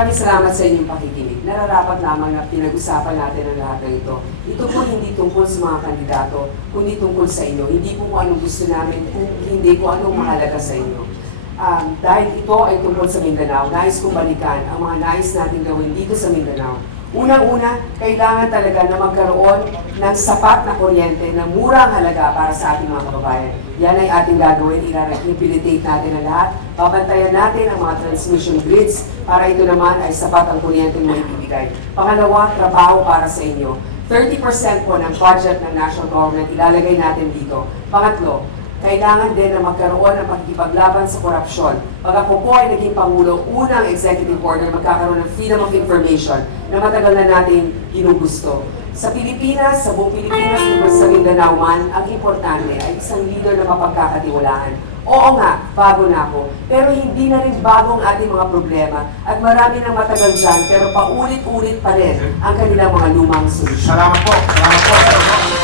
Maraming salamat sa inyong pakikinig. Nararapat lamang na pinag-usapan natin ang lahat ng ito. Ito po hindi tungkol sa mga kandidato, kundi tungkol sa inyo. Hindi po kung anong gusto namin, hindi kung anong mahalaga sa inyo. Dahil ito ay tungkol sa Mindanao, nais kong balikan ang mga nais natin gawin dito sa Mindanao. Unang-una, kailangan talaga na magkaroon ng sapat na kuryente na murang halaga para sa ating mga kababayan. Yan ay ating gagawin, i-rehabilitate natin ang lahat, babantayan natin ang mga transmission grids para ito naman ay sapat ang kuryente mo ibibigay. Pangalawa, trabaho para sa inyo. 30% po ng budget ng national government ilalagay natin dito. Pangatlo, kailangan din na magkaroon ng pagkipaglaban sa korupsyon. Pag ako po ay naging Pangulo, unang executive order, magkakaroon ng freedom of information na matagal na natin ginugusto. Sa Pilipinas, sa buong Pilipinas, sa Mindanao man, ang importante ay isang leader na mapagkakatiwalaan. Oo nga, bago na ako. Pero hindi na rin bago ang ating mga problema. At marami nang matagal dyan, pero paulit-ulit pa rin ang kanilang mga lumang solusyon. Salamat po. Salamat po.